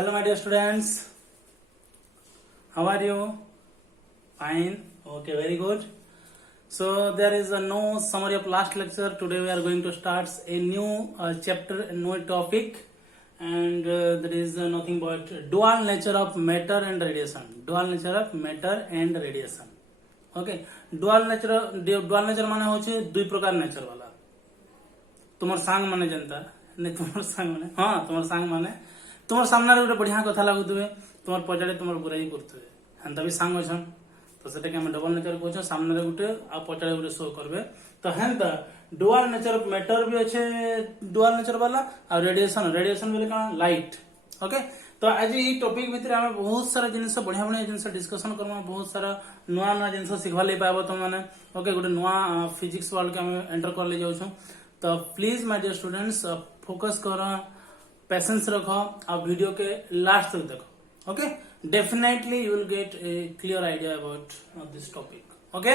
Hello, my dear students. How are you? Fine. Okay, very good. So there is no summary of last lecture. Today we are going to start a new chapter, a new topic, and there is nothing but dual nature of matter and radiation. Dual nature of matter and radiation. Okay. Dual nature माने होचे दुई प्रकार nature वाला. तुमर सांग माने जनता नहीं तुमर सांग माने हाँ तुमर सांग माने तुमर सामने गोटे बढ़िया कथा लगुवे तुमर पचारे तुमर बुराई करते हेन्ता भी सांग अछन तो सेटा के हम डबल नेचर कहछन सामने गोटे आ पचारे गोटे शो करबे तो हेन्ता डुअल नेचर ऑफ मैटर भी अच्छे डुअल नेचर वाला और रेडिएशन बोले काना लाइट. ओके तो आज ये टॉपिक भितर आम बहुत सारा जिनस बढ़िया बढ़िया जिनस डिस्कशन करमा बहुत सारा नुआ नुआ जिनस सिखवा ले पाबो तुम माने. ओके गोटे नुआ फिजिक्स वर्ल्ड के हम एंटर कर ले जाउछो तो please my dear students focus करो पेशेंस रखो और वीडियो के लास्ट तक देखो. Okay definitely you will get a clear idea about this topic. Okay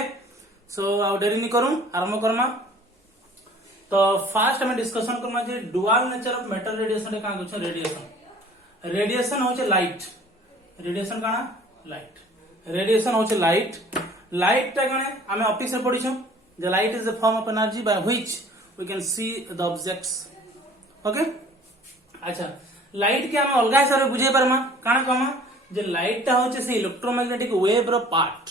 so आउ देरी नहीं करूं आरंभ करमा तो फास्ट हमें डिस्कशन करमा जे dual nature of matter radiation का कहछ रेडिएशन होचे लाइट. रेडिएशन काना लाइट. रेडिएशन होचे लाइट. लाइट ता कने हमें ऑफिस रे पढिछो the light is the form of energy by which we can see the objects. Okay अच्छा लाइट के हमें अलग हिसाब से बुझे पारमा काना कहमा जे लाइट ता होचे से इलेक्ट्रोमैग्नेटिक वेव रो पार्ट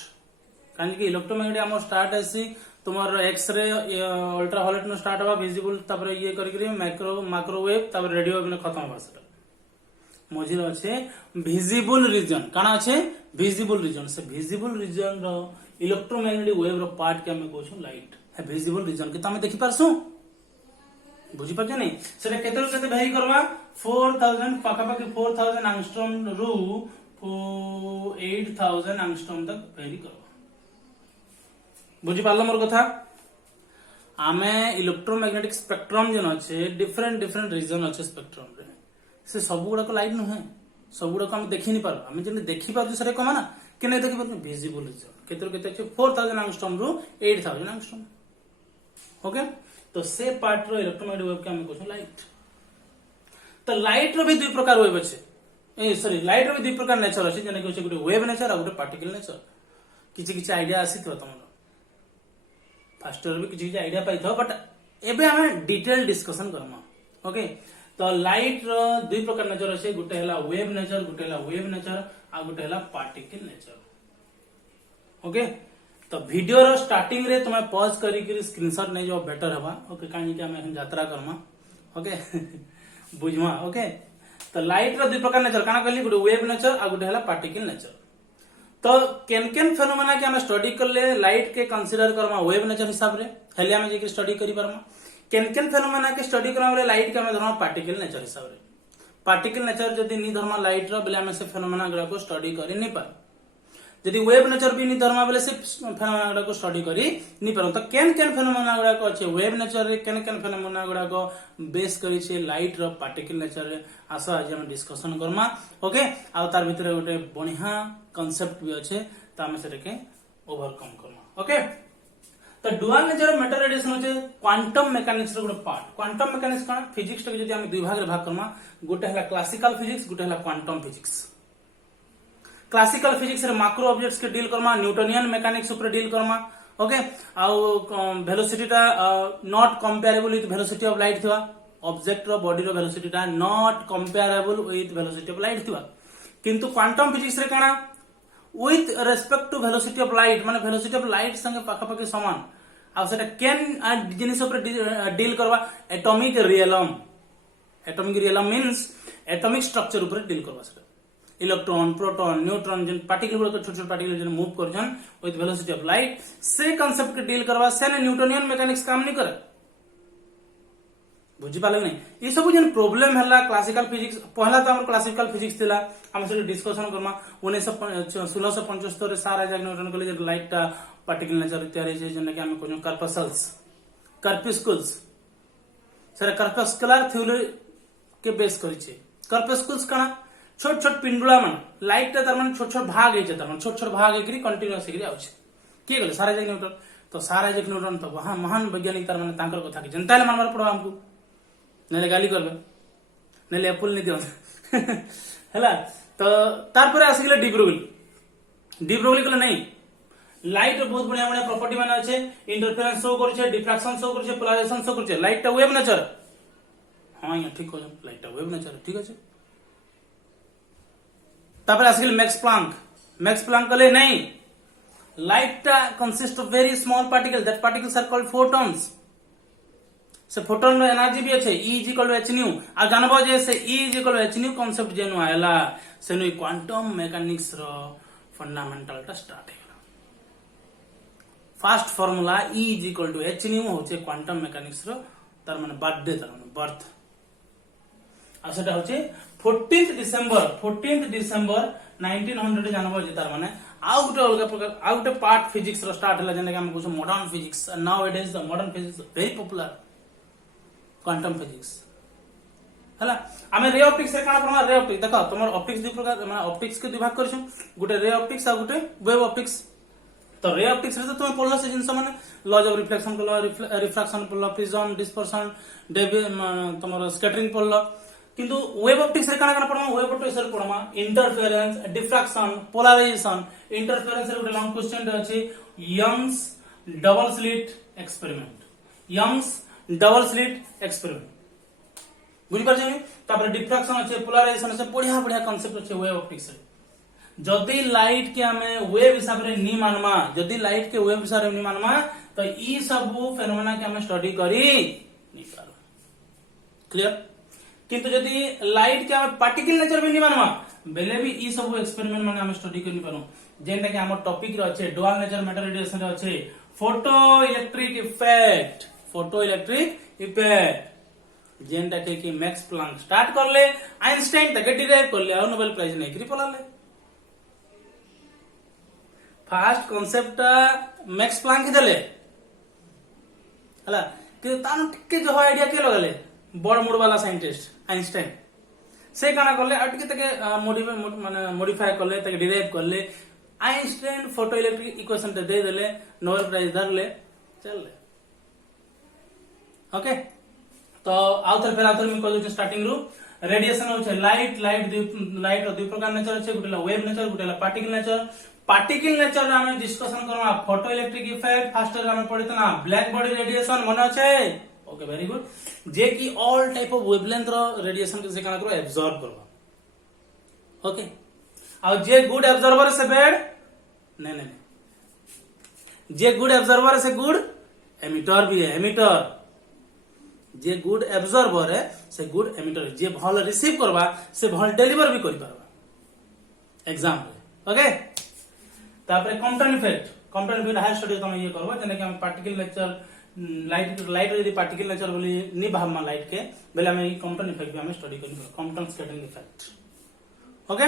कान कि इलेक्ट्रोमैग्नेटिक हम स्टार्ट आसी तुमर एक्सरे अल्ट्रावायलेट नो स्टार्ट होबा विजिबल तापर ये करी माइक्रोवेव तापर रेडियो में खत्म होबा सेटा मझिर अच्छे विजिबल रीजन काना अच्छे विजिबल रीजन से विजिबल रीजन रो इलेक्ट्रोमैग्नेटिक वेव रो पार्ट के हम कहछो लाइट है विजिबल रीजन के तमे देखि परसु बुझी पाछ नहीं सेटा केते केते भेई करबा 4000 पाका पाकी 4000 एंगस्ट्रॉम रु 8000 एंगस्ट्रॉम तक भेई करबा. बुझी पारलो मोर कथा आमे इलेक्ट्रोमैग्नेटिक स्पेक्ट्रम जन अच्छे डिफरेंट रीजन अच्छे स्पेक्ट्रम रे से सब गुड़ा लाइट नुहे सब गुड़ा हम देखी नहीं पार आम जब देखी पार्टी से कमा ना कि नहीं देखी पार्टी विजिबल रीजन केते 4000 एंगस्ट्रॉम रु 8000 एंगस्ट्रॉम. ओके तो से पार्ट रो इलेक्ट्रोमैग्नेटिक वेव के हम कहछो लाइट. तो लाइट रो भी दुई प्रकार वेव अच्छे ए सॉरी लाइट रो भी दुई प्रकार नेचर अच्छे जने कि गोटे वेव नेचर और गोटे पार्टिकल नेचर. किछि आइडिया आसीथो तुमरो फर्स्ट ईयर भी किछि आइडिया पाइथो बट एबे हमें डिटेल डिस्कशन करमा. ओके तो लाइट रो दुई प्रकार नेचर अच्छे गोटे हला वेव नेचर गोटे हला वेव नेचर आ गोटे हला पार्टिकल नेचर. ओके तो वीडियो रो स्टार्टिंग रे तुम पॉज करी स्क्रीनशॉट नहीं जो बेटर हवा. ओके कानी कि हम यात्रा करमा. ओके बुझमा. ओके तो लाइट रो दुई प्रकार नेचर काना कहली गोटे वेव नेचर आ गोटे हला पार्टिकल नेचर. तो केन फेनोमेना के हम स्टडी करले लाइट के कंसीडर करमा वेव नेचर हिसाब रे हेले हम जे स्टडी करी परमा. केन फेनोमेना के स्टडी करमा लाइट के हम धरमा पार्टिकल नेचर हिसाब रे. पार्टिकल नेचर जदी नी धरमा लाइट रो बेले हम से फेनोमेना गुडा को स्टडी करी नहीं पार. जदी वेव नेचर भी नी धरमा बेले से फेनोमेना गुडा को स्टडी करी नहीं पार. तो केन फेनोमेना गुडा को अच्छे वेव नेचर रे केन फेनोमेना गुडा को बेस करी छे लाइट रो पार्टिकल नेचर रे आसो आज हम डिस्कशन करमा. ओके आ तार भीतर गोटे बढ़िया कांसेप्ट भी अच्छे तो हम से के ओवरकम करमा. ओके तो dual nature of matter radiation होचे क्वांटम मैकेनिक्स रो गोटे पार्ट. क्वांटम मैकेनिक्स काना फिजिक्स के जदी हम दुई भाग रे भाग करमा गोटे हला क्लासिकल फिजिक्स गोटे हला क्वांटम फिजिक्स. क्लासिकल फिजिक्स रे मैक्रो ऑब्जेक्ट्स के डील करमा न्यूटनियन मैकेनिक्स ऊपर डील करमा. ओके आ वेलोसिटी ता not comparable with velocity of light थिवा ऑब्जेक्ट रो बॉडी रो वेलोसिटी ता not comparable with velocity of light थिवा. किंतु क्वांटम फिजिक्स रे काना with respect to velocity of light माने velocity of light संगे पाखा पाखी समान आ सेटा केन जिनिस ऊपर डील करवा atomic realm means atomic structure ऊपर डील करवा सेटा इलेक्ट्रॉन प्रोटॉन न्यूट्रॉन जन पार्टिकल गुलो छोट छोट पार्टिकल जन मूव करजन विथ वेलोसिटी ऑफ लाइट से कांसेप्ट के डील करवा से न्यूटनियन मैकेनिक्स काम नहीं करे. बुझी पाले नहीं ये सब जन प्रॉब्लम हला क्लासिकल फिजिक्स पहला तो हमर क्लासिकल फिजिक्स थिला हम से डिस्कशन करमा 1675 रे सार आइजैक न्यूटन कहले जे लाइट ता पार्टिकल नेचर तैयारी छै जने कि हम कोन कर्पस्कुल्स सर कर्पस्कुलर थ्योरी के बेस करी छै. कर्पस्कुल्स काना छोट छोट पिंडुला मन लाइट ता तार मन छोट छोट भाग हे छै तार मन छोट छोट भाग एकरी कंटीन्यूअस एकरी आउ छै के कहले सार आइजैक न्यूटन. तो सार आइजैक न्यूटन तो वहां महान वैज्ञानिक तार मन तांकर कथा के जनता ले मानबार पड़ो हमको नले गाली करबे नले एप्पल नहीं दियो हैला तो तार पर आसिगले डिब्रोगली कहले नहीं लाइट बहुत बढ़िया बढ़िया प्रॉपर्टी माने अच्छे इंटरफेरेंस शो करछे डिफ्रैक्शन शो करछे पोलराइजेशन शो करछे लाइट टा वेव नेचर हां या ठीक हो लाइट टा वेव नेचर ठीक আছে तापर आसिगले मैक्स प्लांक कहले नहीं लाइट टा consist of very small particle that particles are called photons से फोटोन रो एनर्जी भी अच्छे E is equal to h nu आ जानबो जे से E is equal to h nu concept जेनु आयला से नु क्वांटम मैकेनिक्स रो फंडामेंटल टा स्टार्ट हेला first formula E is equal to h nu होचे क्वांटम मैकेनिक्स रो तार माने बर्थडे तार माने बर्थ आ सेटा होचे 14th डिसेंबर 1900 जानबो जे तार माने आउ गुटे अलग प्रकार आउ गुटे पार्ट फिजिक्स रो स्टार्ट होला जेने हम कहू modern physics now it is the modern physics very popular quantum physics हला आमे रे ऑप्टिक्स रे काना परमा रे ऑप्टिक्स देखो तमर ऑप्टिक्स दु प्रकार माने ऑप्टिक्स के विभाग करछु गुटे रे ऑप्टिक्स आ गुटे वेव ऑप्टिक्स तो रे ऑप्टिक्स रे तो तुम पढ़लो से जिंस माने लॉज ऑफ रिफ्लेक्शन पढ़लो रिफ्रैक्शन पढ़लो प्रिज्म डिस्पर्शन तमर स्कैटरिंग पढ़लो किंतु वेव ऑप्टिक्स रे काना परमा वेव ऑप्टिक्स रे परमा इंटरफेरेंस डिफ्रैक्शन पोलराइजेशन इंटरफेरेंस रे गुटे लॉन्ग क्वेश्चन अछि यंग्स डबल स्लिट एक्सपेरिमेंट बुझी पारछे तापर डिफ्रैक्शन अछि पोलराइजेशन अछि बढ़िया बढ़िया कांसेप्ट अछि वेव ऑप्टिक्स रे जदी लाइट के हमें वेव हिसाब रे नि मानमा जदी लाइट के वेव हिसाब रे नि मानमा तो ई सब फेनोमेना के हमें स्टडी करी नि पारो क्लियर किंतु जदी लाइट के हमें पार्टिकल नेचर भी नि मानमा बेले भी ई सब एक्सपेरिमेंट माने हमें स्टडी करि पारो जेंटा के हमर टॉपिक रे अछि डुअल नेचर मैटर रेडिएशन रे अछि फोटो इलेक्ट्रिक इफेक्ट जेंटा के कि मैक्स प्लांक स्टार्ट करले आइंस्टाइन तक डिराइव करले और नोबेल प्राइज नै करी पलाले फर्स्ट कांसेप्ट मैक्स प्लांक देले हला कि तानो टिके जो आईडिया के लगले बड़ मूड वाला साइंटिस्ट आइंस्टाइन से काना करले और टिके तके मॉडिफाई करले तके डिराइव करले आइंस्टाइन फोटो इलेक्ट्रिक इक्वेशन दे देले नोबेल प्राइज धरले चलले ओके तो आउथर मैं कह दउ स्टार्टिंग रु रेडिएशन होचे लाइट दुई प्रकार नेचर छै गुटेला वेव नेचर गुटेला पार्टिकल नेचर हम डिस्कशन करबा photo electric effect first ray हम पढितना ब्लैक बॉडी रेडिएशन मन छै ओके वेरी गुड जे की ऑल टाइप ऑफ वेवलेंथ रो रेडिएशन के से काना करो एब्जॉर्ब करबा ओके और जे गुड एब्जॉर्बर से बैड नहीं जे गुड एब्जॉर्बर से गुड एमिटर भी है एमिटर जे गुड एब्जॉर्बर है से गुड एमिटर जे भल रिसीव करबा से भल डिलीवर भी करि परबा एग्जांपल ओके तापर कॉम्पटन इफेक्ट हाई स्टडी तुम ये करबा जने कि हम पार्टिकल नेचर लाइट यदि पार्टिकल नेचर बोली नि भावमा लाइट के बेले हम ई कॉम्पटन इफेक्ट भी हम स्टडी करि कॉम्पटन स्कैटरिंग इफेक्ट ओके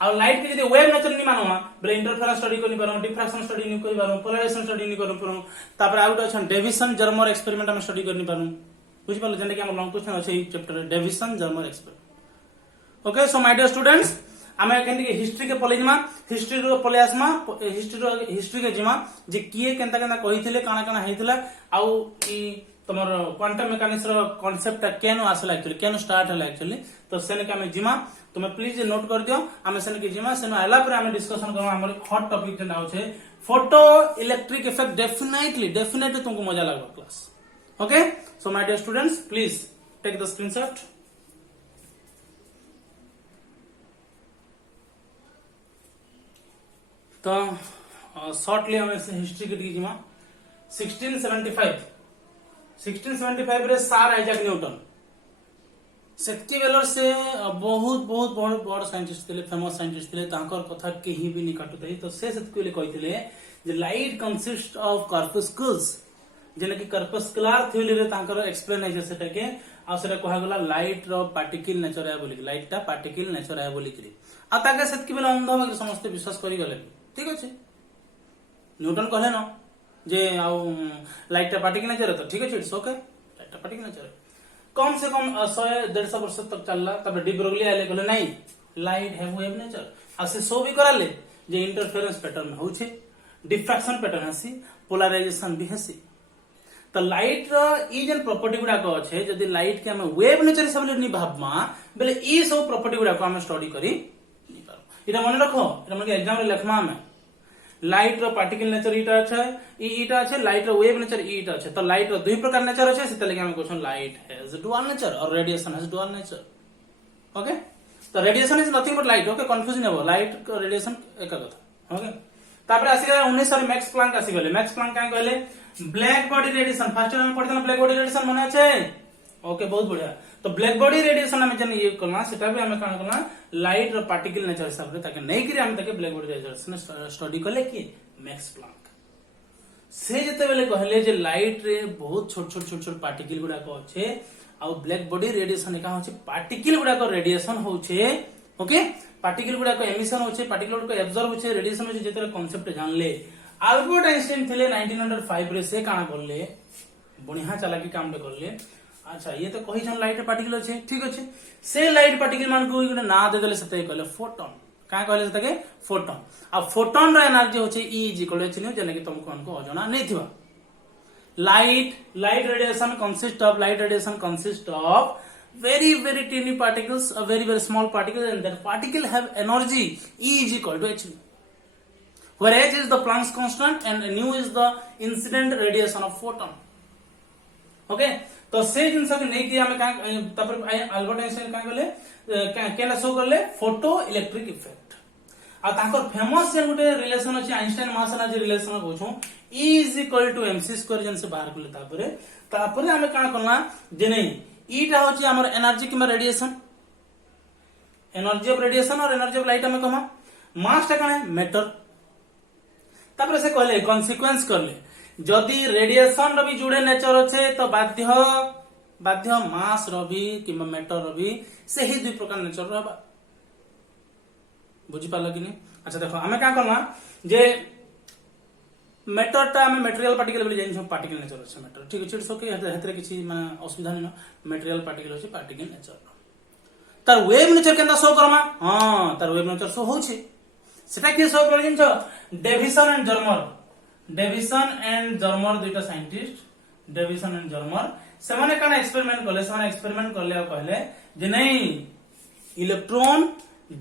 और लाइट के यदि वेव नेचर नि मानोमा बेले इंटरफेरेंस स्टडी करि पारो डिफ्रैक्शन स्टडी नि करि पारो पोलराइजेशन स्टडी नि करि पारो तापर आउट अछि डेविसन जर्मर एक्सपेरिमेंट हम स्टडी करि पारो बुझ पालो जने कि हम लॉन्ग क्वेश्चन अछि ई chapter Davisson Germer experiment okay so my dear students आमे केंति के हिस्ट्री के पलेजमा हिस्ट्री रो पलेआसमा हिस्ट्री के जिमा जे किए केंता केंता कहिथिले काना काना हेतिला आउ ई तमर क्वांटम मैकेनिक्स रो कांसेप्ट केनो आसला एक्चुअली केनो स्टार्ट होला एक्चुअली तो सेने के आमे जिमा तुम प्लीज नोट कर दियो आमे सेने के जिमा सेने आला पर आमे डिस्कशन करबा हमर हॉट टॉपिक के नाउ छे फोटो इलेक्ट्रिक इफेक्ट डेफिनेटली तुमको मजा लागबा class okay so my dear students please take the screenshot तो शॉर्टली हमें हिस्ट्री के जिमा 1675 रे सर आइजैक न्यूटन सेतकी बेलर से बहुत बहुत बड़ साइंटिस्ट थिले फेमस साइंटिस्ट थिले तांकर कथा केही भी नि काटुतै तो से सेतकी बेले कहिथिले जे लाइट कंसिस्ट ऑफ कॉर्पस्कुल्स जेने कि कॉर्पस्कुलर थ्योरी रे तांकर एक्सप्लेन है सेटा के आ सेटा कहा गला लाइट रो पार्टिकल नेचर है बोली लाइट टा पार्टिकल नेचर है बोली करी आ ताके सेतकी बेले अंध भाग समस्त विश्वास करि गले ठीक अछि न्यूटन कहले न जे आउ लाइट टा पार्टिकल नेचर है तो ठीक अछि इट्स ओके लाइट टा पार्टिकल नेचर है कम से कम 100-150 वर्ष तक चलला तब डी ब्रोगली आले कहले नहीं लाइट है वेव नेचर आ से सो भी कराले जे इंटरफेरेंस पैटर्न होउछे डिफ्रैक्शन पैटर्न हसी पोलराइजेशन भी हसी तो लाइट रो ई जेन प्रॉपर्टी गुडा को अच्छे जदि लाइट के हम वेव नेचर हिसाब ले नि भाबमा बेले ई सब प्रॉपर्टी गुडा को हम स्टडी करी नि पारो इटा मन रखो इटा मन एग्जाम रे लिखमा हम लाइट रो पार्टिकल नेचर इटा अच्छे इटा अच्छे लाइट रो वेव नेचर इटा अच्छे तो लाइट रो दुई प्रकार नेचर अच्छे सेते लगे हम question light has dual nature और radiation has dual nature okay तो radiation is nothing but light okay confusion हो लाइट रेडिएशन एक कथा ओके तापर आसी गला 1900 मैक्स प्लैंक आसी गले मैक्स प्लैंक का कहले black body radiation first time पढ़ते ब्लैक बॉडी रेडिएशन मन अच्छे ओके बहुत बढ़िया तो ब्लैक बॉडी रेडिएशन हम जन ये करना सेटा भी हम कान करना लाइट रो पार्टिकल नेचर हिसाब रे ताके नहीं करी हम ताके ब्लैक बॉडी रेडिएशन स्टडी करले कि मैक्स प्लैंक से जते बेले कहले जे लाइट रे बहुत छोट छोट छोट छोट पार्टिकल गुडा को अच्छे आ ब्लैक बॉडी रेडिएशन का होचे पार्टिकल गुडा को रेडिएशन होचे ओके पार्टिकल गुडा को एमिशन होचे पार्टिकल गुडा को एब्जॉर्ब होचे रेडिएशन होचे जेते कांसेप्ट जानले अल्बर्ट आइंस्टाइन थे 1905 रे से काना करले बढ़िया चालाकी काम करले अच्छा ये तो कही छन लाइट पार्टिकल अच्छे ठीक अच्छे से लाइट पार्टिकल मान को गोटे ना दे देले सते कहले फोटोन का कहले सते फोटोन आ फोटोन रो एनर्जी होचे E is equal to h जेने कि तुमको अजना नहीं थिबा light radiation consists of very tiny particles, very small particles, and that particle have energy E is equal to h, where h is the Planck's constant and nu is the incident radiation of photon. Okay, तो से जिनसा के नहीं किया हमें कहाँ तब Albert Einstein कहाँ गले क्या शो करले फोटो इलेक्ट्रिक इफेक्ट आ ताकर फेमस जे गुटे रिलेशन अछि आइंस्टाइन मास जे रिलेशन कहछो E is equal to mc square जन से बाहर करले तापरे हमें काना करना जे नहीं ईटा होची हमर energy keema radiation energy of radiation और एनर्जी ऑफ लाइट हमें कमा मास टा काने मैटर तापरे से कहले कॉन्सिक्वेंस करले जदि रेडिएशन रो भी जुड़े नेचर अच्छे तो बाध्य मास रो भी किमा मैटर रो भी से ही दुई प्रकार नेचर रहबा बुझी पालो कि नहीं अच्छा देखो हमें क्या करना जे मैटर टा हमें मटेरियल पार्टिकल बोली जानि पार्टिकल नेचर अछि मैटर ठीक अछि इट्स ओके हेतरे किछि माने असुविधा नै मटेरियल पार्टिकल अछि पार्टिकल नेचर तार वेव नेचर केनदा शो करमा हां तार वेव नेचर शो होछि सेटा के शो कर जिनछो डेविसन एंड जर्मर दुइटा साइंटिस्ट डेविसन एंड जर्मर से माने काना एक्सपेरिमेंट करले आ कहले जे नहीं इलेक्ट्रॉन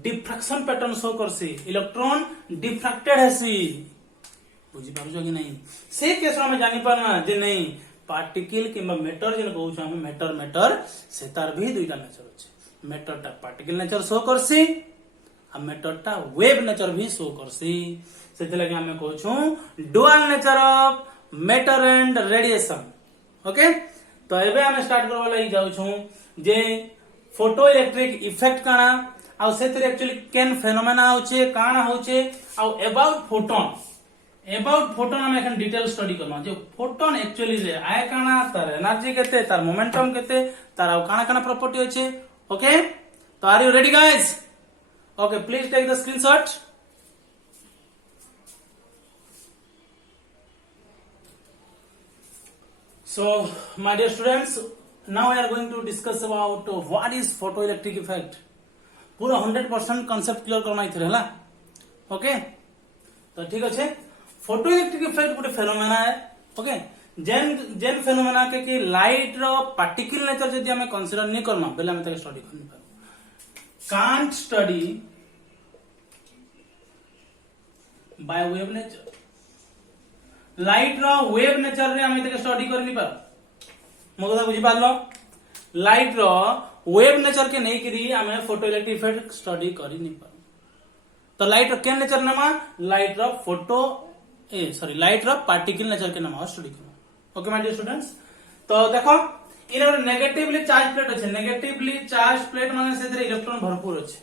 डिफ्रैक्शन पैटर्न शो करसी इलेक्ट्रॉन डिफ्रैक्टेड हैसी बुझी पारुछ कि नहीं से केस में जानि पारना जे नहीं पार्टिकल किबा मैटर जन कहू हम मैटर से तार भी दुइटा नेचर अछि मैटर टा पार्टिकल नेचर शो करसी आ मैटर टा वेव नेचर भी शो करसी सेते लगे हम कहू dual nature of matter and radiation okay तो एबे हम स्टार्ट करबा लागि जाउ छु जे फोटो इलेक्ट्रिक इफेक्ट काना आ सेते एक्चुअली केन फेनोमेना होचे काना होचे आ अबाउट फोटोन हम एखन डिटेल स्टडी करबा जे फोटोन एक्चुअली जे आय काना तार एनर्जी केते तार मोमेंटम केते तार आ काना काना प्रॉपर्टी होचे ओके तो are you ready guys okay please take the screenshot so my dear students now we are going to discuss about what is photoelectric effect पूरा 100% कांसेप्ट क्लियर करना इथे हला ओके तो ठीक अच्छे फोटो इलेक्ट्रिक इफेक्ट गोटे phenomena है okay जेन phenomena के कि लाइट रो पार्टिकल नेचर जदी हमें कंसीडर नहीं करना बेले हमें स्टडी करनी पारो can't study by wave nature light रो वेव नेचर रे हमें स्टडी करनी पारो मो कथा बुझी पारलो लाइट रो वेव नेचर के नहीं करी हमें फोटो इलेक्ट्रिक इफेक्ट स्टडी करी नहीं पारो तो लाइट रो केन नेचर नमा लाइट रो फोटो लाइट रो पार्टिकल नेचर के नमा स्टडी करना ओके माय डियर स्टूडेंट्स तो देखो इन नेगेटिवली चार्ज प्लेट अछि नेगेटिवली चार्ज प्लेट माने से इलेक्ट्रॉन भरपूर अछि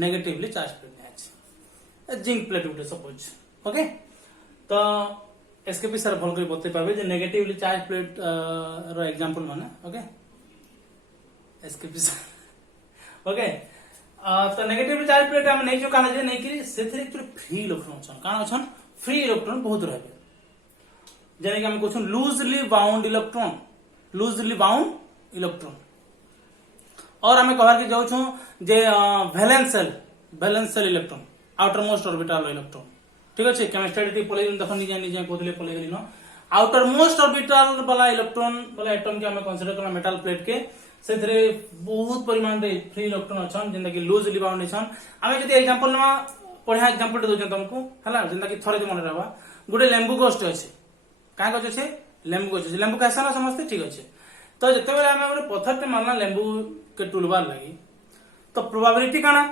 नेगेटिवली चार्ज प्लेट अछि जिंक प्लेट उठे सपोज ओके तो इसके भी सर भल कर बते पाबे जे नेगेटिवली चार्ज प्लेट रो एग्जांपल माने ओके इसके भी ओके तो नेगेटिव चार्ज प्लेट हम नहीं जो काना जे नहीं कि सेथरे एक्चुअली फ्री इलेक्ट्रॉन छन काना छन फ्री इलेक्ट्रॉन बहुत रहबे जेने कि हम कहछन लूजली बाउंड इलेक्ट्रॉन और हमें कहबार के जाउ छु जे valence shell electron outermost orbital electron ठीक अछि केमिस्ट्री पले देखो निजे कहतले पले गेली न आउटर मोस्ट ऑर्बिटल वाला इलेक्ट्रॉन वाला एटम के हमें कंसीडर करना मेटल प्लेट के से बहुत परिमाण रे फ्री इलेक्ट्रॉन अछन जेंदा कि लूजली बाउंड छन हमें जदी एग्जांपल नमा बढ़िया एग्जांपल दे तुमको हला जेंदा कि थरे मन रहबा गोटे लेंबू गोस्ट अछि का गछ अछि लेंबू गछ अछि लेंबू कैसा ना समझते ठीक अछि तो जते बेले हमें गोटे पत्थर ते मारना लेंबू के टुलबार लागि तो प्रोबेबिलिटी काना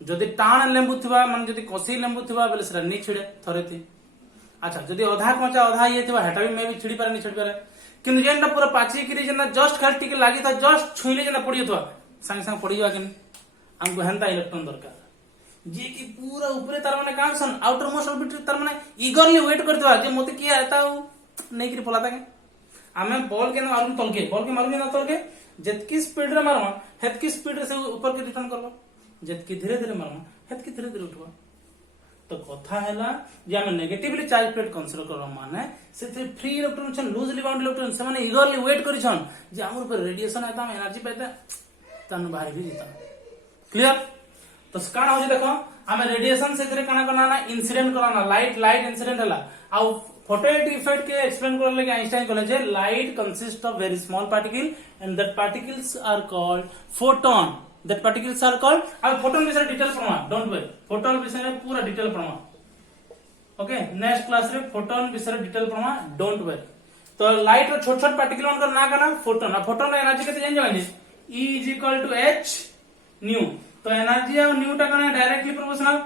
जदी टाण लेंबू थिबा माने जदी कसी लेंबू थिबा बेले सेरा नी छिड़े थरे थी अच्छा जदी आधा कच्चा आधा ये थिबा हेटा भी मे भी छिड़ी पारे नी छिड़ी पारे किंतु जेनटा पूरा पाची किरी जेना जस्ट खाली टिके लागि था जस्ट छुईले जेना पड़ी थवा संग संग पड़ी जा किन हमको हेंता इलेक्ट्रॉन दरकार जे कि पूरा ऊपरे तार माने कांसन आउटर मोस्ट ऑर्बिट तार माने ईगरली वेट करथवा जे मोते किया आता नै कि पलाता के आमे बॉल के मारू तलके बॉल के मारू ना तलके जतकी स्पीड रे मारवा हेतकी स्पीड रे से ऊपर के रिटर्न करबा जतकी धीरे धीरे मारवा हेतकी धीरे धीरे उठवा तो कथा हैला जे हम नेगेटिवली चार्ज प्लेट कंसीडर करबा माने से फ्री इलेक्ट्रॉन छन लूजली बाउंड इलेक्ट्रॉन से माने ईगरली वेट करि छन जे हमर ऊपर रेडिएशन आता हम एनर्जी पाइता तन बाहर भी जीता क्लियर तो काना हो जे देखो हमें रेडिएशन से काना करना ना इंसिडेंट कराना लाइट इंसिडेंट हला आ फोटोइलेक्ट्रिक इफेक्ट के एक्सप्लेन करले लगे आइंस्टाइन कहले जे light consist of very small particle and that particles are called photon that particles are called अब फोटोन विषय डिटेल पढ़वा डोंट वरी फोटोन विषय पूरा डिटेल पढ़वा ओके नेक्स्ट क्लास रे फोटोन विषय डिटेल पढ़वा डोंट वरी तो लाइट रो छोट छोट पार्टिकल का ना करना फोटोन फोटोन एनर्जी केते जान जानी E = h न्यू तो एनर्जी और न्यू टा कना डायरेक्टली प्रोपोर्शनल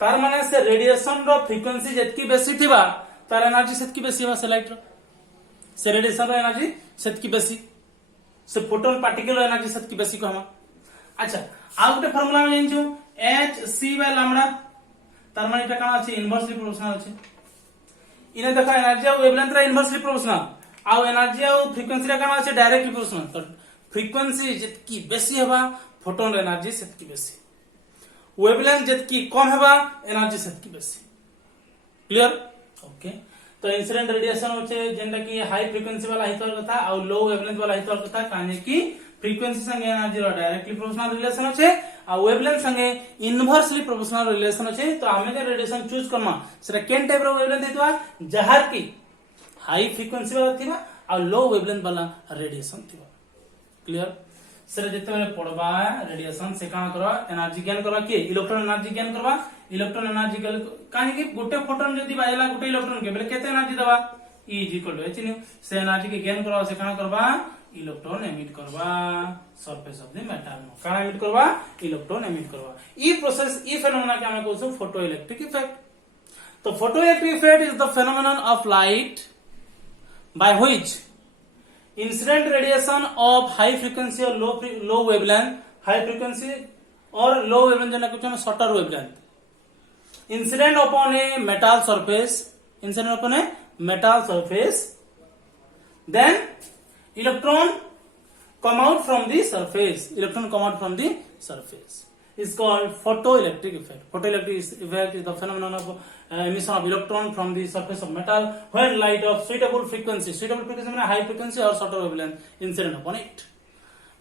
तार माने से रेडिएशन रो फ्रीक्वेंसी जतकी बेसी थिबा तार एनर्जी सेतकी बेसी होबा से लाइट रो से रेडिएशन रो एनर्जी सेतकी बेसी से फोटोन पार्टिकल रो एनर्जी सेतकी बेसी कहमा अच्छा आ गोटे फार्मूला में जानछु hc/λ तार माने एटा काना अछि इनवर्सली प्रोपोर्शनल अछि इने देखा एनर्जी और वेवलेंथ रा इनवर्सली प्रोपोर्शनल आ एनर्जी और फ्रीक्वेंसी रा काना अछि डायरेक्टली प्रोपोर्शनल तो फ्रीक्वेंसी जतकी बेसी हेबा फोटोन रो एनर्जी सेतकी बेसी वेवलेंथ जतकी कम हेबा एनर्जी सेतकी बेसी क्लियर ओके तो इंसिडेंट रेडिएशन होचे जेंदा कि हाई फ्रीक्वेंसी वाला हितवर कथा और लो वेवलेंथ वाला हितवर कथा काने की फ्रीक्वेंसी संगे एनर्जी रो डायरेक्टली प्रोपोर्शनल रिलेशन होचे और वेवलेंथ संगे इनवर्सली प्रोपोर्शनल रिलेशन होचे तो हमें जे रेडिएशन चूज करमा सेटा केन टाइप रो वेवलेंथ हेतवा जहार की हाई फ्रीक्वेंसी वाला थिबा और लो वेवलेंथ वाला रेडिएशन थिबा क्लियर सर जते बेले पड़बा रेडिएशन से काना करबा एनर्जी गेन करबा के इलेक्ट्रॉन एनर्जी गेन करबा इलेक्ट्रॉन एनर्जी गेन काहे कि गोटे फोटोन जदी बाजला गोटे इलेक्ट्रॉन के बेले केते एनर्जी दबा E = h न्यू से एनर्जी के गेन करबा से काना करबा इलेक्ट्रॉन एमिट करबा सरफेस ऑफ द मेटल काना एमिट करबा इलेक्ट्रॉन एमिट करबा ई प्रोसेस ई फेनोमेना के हम कहू फोटोइलेक्ट्रिक इफेक्ट तो photoelectric effect is the phenomenon of light by which incident radiation of high frequency or low wavelength high frequency or low wavelength जने कुछ में shorter wavelength incident upon a metal surface then electron come out from the surface is called photoelectric effect. Photoelectric effect is the phenomenon of emission of electron from the surface of metal when light of suitable frequency means high frequency or shorter wavelength incident upon it.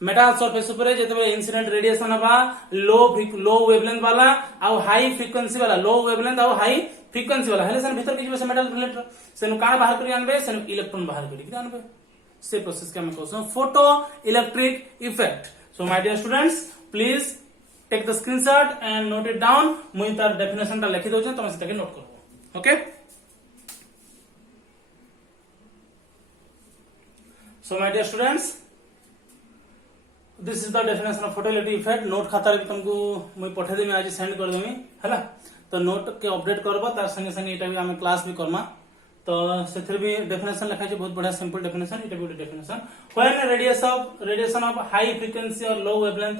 Metal surface ऊपर जेते incident radiation हवा लो wavelength वाला और high frequency वाला लो wavelength और high frequency वाला हेले सन भीतर किछि मेटल रिलेटर सेनु काना बाहर करी आनबे सेनु इलेक्ट्रॉन बाहर करी आनबे से प्रोसेस के हम कहू photo electric effect. So my dear students please take the screenshot and note it down. मुई तार डेफिनेशन ता लिखि दोछ तुम सेटा के नोट करबो. Okay so my dear students this is the definition of photoelectric effect. Note खाता रे तुमको मुई पठा देमी आज सेंड कर देमी हैला. तो नोट के अपडेट करबो तार संगे संगे एटा भी हम क्लास भी करमा. तो सेथर भी डेफिनेशन लिखा छै बहुत बढ़िया सिंपल डेफिनेशन. एटा भी definition when radiation of high frequency और लो wavelength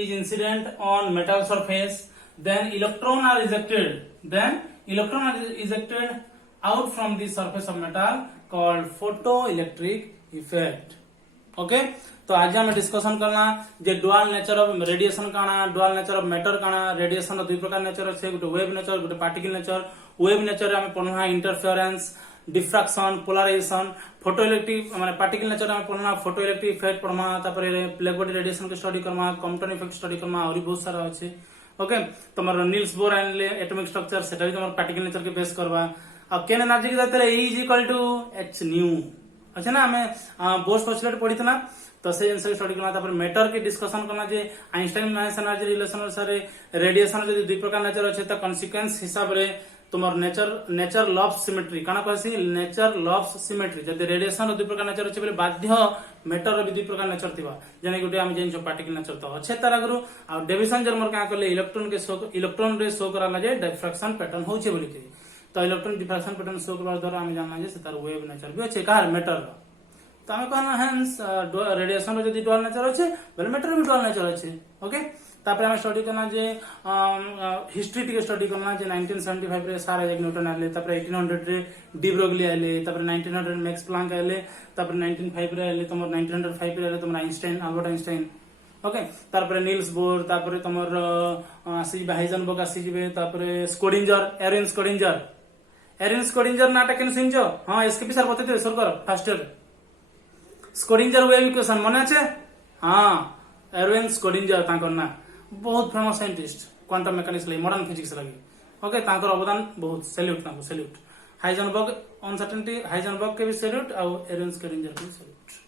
is incident on metal surface then electron are ejected out from the surface of metal called photoelectric effect. Okay तो आज हम डिस्कशन करना जे डुअल नेचर ऑफ रेडिएशन काना dual nature of matter काना radiation दुई प्रकार nature अछि गोटे वेव नेचर गोटे पार्टिकल नेचर. वेव नेचर हम पढना इंटरफेरेंस डिफ्रैक्शन पोलराइजेशन. फोटोइलेक्ट्रिक माने पार्टिकल नेचर हम पढना फोटोइलेक्ट्रिक इफेक्ट पढमा तापर ब्लैक बॉडी रेडिएशन के study Karma Compton effect study Karma और बहुत सारा अछि. ओके तमर नील्स बोर एटॉमिक स्ट्रक्चर सेटा भी तमर पार्टिकल नेचर के बेस करबा अब केन एनर्जी की देते E is equal to H nu अच्छे ना हमें बोर्स पोस्टुलेट पढ़ी ना तो से जिन स्टडी करना मैटर की डिस्कशन करना जे आइंस्टाइन माइनस एनर्जी रिलेशन सारे रेडिएशन जो दुई प्रकार नेचर अच्छे तो कॉन्सिक्वेंस हिसाब रे तुमर नेचर लव्स सिमेट्री काना कहसी नेचर लव्स सिमेट्री जदि रेडिएशन दुई प्रकार नेचर अच्छे बाध्य मैटर भी दुई प्रकार नेचर थिबा जेने गुटे हम जेन पार्टिकल नेचर तो अच्छे तार आगु आ डेविसन जर्मर क्या कहले इलेक्ट्रॉन रे शो कराला जे डिफ्रैक्शन पैटर्न होचे बोली के तो इलेक्ट्रॉन डिफ्रैक्शन पैटर्न शो करबार द्वारा हम जानना जे तार वेव नेचर भी अच्छे कार मैटर तो आम कहना हेन्स रेडिएशन जदि डुअल नेचर अच्छे बेले मैटर भी डुअल नेचर अच्छे ओके तापर हम स्टडी करना जे हिस्ट्री टिके स्टडी करना जे 1975 रे सर आइजैक न्यूटन आले तापर 1800 रे डी ब्रोगली आले तापर 1900 मैक्स प्लांक आले तापर 1905 रे आले तमर 1905 रे आले तमर आइंस्टाइन अल्बर्ट आइंस्टाइन ओके तापर नील्स बोर तापर तमर आसी हाइजेनबर्ग आसी जिवे तापर स्कोडिंजर एरिन स्कोडिंजर नाटा केन सुनजो हां एसके पी सर बते दे सर कर फास्ट ईयर स्कोडिंजर वेव इक्वेशन मन अच्छे हाँ एरविन स्कोडिंजर तांकर ना बहुत फेमस साइंटिस्ट क्वांटम मैकेनिक्स लगी मॉडर्न फिजिक्स लगी ओके तांकर अवदान बहुत सैल्यूट तांको सैल्यूट हाइजेनबर्ग अनसर्टेनिटी हाइजेनबर्ग के भी सैल्यूट आ एरविन स्कोडिंजर के भी सैल्यूट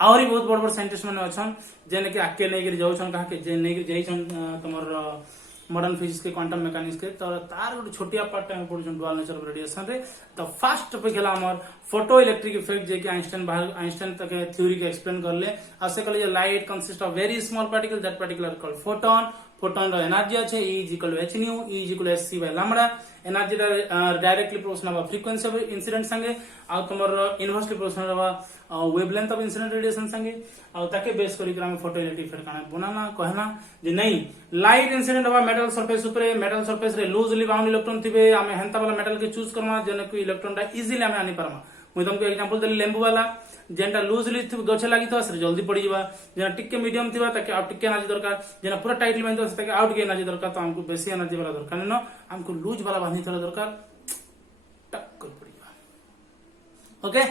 आहुरी बहुत बड़ बड़ साइंटिस्ट माने अछन जेने के आके नै गिर जाउछन कहा के जे नै गिर जाइछन तमर मॉडर्न फिजिक्स के क्वांटम मैकेनिक्स के तो तार गोटे छोटिया पार्ट टाइम पढ़ुछन डुअल नेचर ऑफ रेडिएशन रे तो फास्ट टॉपिक हला हमर फोटो इलेक्ट्रिक इफेक्ट जे कि आइंस्टाइन तक थ्योरी के एक्सप्लेन करले आ से कहले light consist of very small particle that particle are called photon photon रो एनर्जी अच्छे E is equal to h nu E is equal to hc by lambda energy directly proportional of frequency of incident संगे आ तमर inversely proportional of wavelength of incident radiation संगे आ ताके base करी हम फोटो इलेक्ट्रिक इफेक्ट काना बनाना कहना जे नहीं light incident of metal surface ऊपर मेटल सरफेस रे लूजली बाउंड इलेक्ट्रॉन थिबे हमें हेंता वाला मेटल के चूज करना जेने को इलेक्ट्रॉन टा इजीली हमें आनी पारमा मुई तुमको एग्जांपल देली लेंबू वाला जेनटा लूजली गछे लागि तो से जल्दी पड़ी जावा जेना टिके मीडियम थिबा ताके आउट टिके एनर्जी दरकार जेना पूरा टाइटली बांधि तो ताके आउट के एनर्जी दरकार तो हमको बेसी एनर्जी वाला दरकार न हमको लूज वाला बांधि थोड़ा दरकार टक कर पड़ी जावा ओके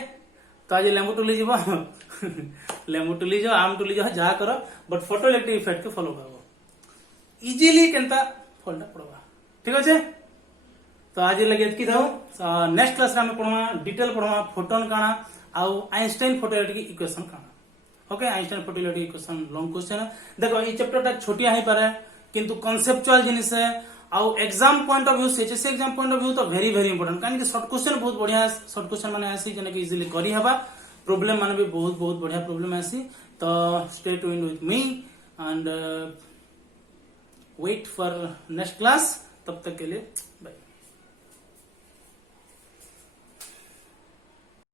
तो आज लेंबू टुली जीवा लेंबू टुली जो आम टुली जो जा करो बट फोटो इलेक्ट्रिक इफेक्ट के फॉलो करबो इजीली केनता फॉलोटा पड़वा ठीक আছে तो आज लगे एतकी थाओ नेक्स्ट क्लास रे हम पढमा डिटेल पढमा फोटोन काना आउ आइंस्टाइन फोटो इलेक्ट्रिक इक्वेशन काना okay Einstein photo electric equation long question है देखो ये चैप्टर टा छोटिया ही पारे किंतु कॉन्सेप्चुअल जिनिस है आउ एग्जाम पॉइंट ऑफ व्यू से एग्जाम पॉइंट ऑफ व्यू तो वेरी वेरी इंपोर्टेंट कान कि शॉर्ट क्वेश्चन बहुत बढ़िया शॉर्ट क्वेश्चन माने आसी जने कि इजीली करी हबा प्रॉब्लम माने भी बहुत बहुत बढ़िया प्रॉब्लम आसी तो stay tuned with me and wait for next class तब तक के लिए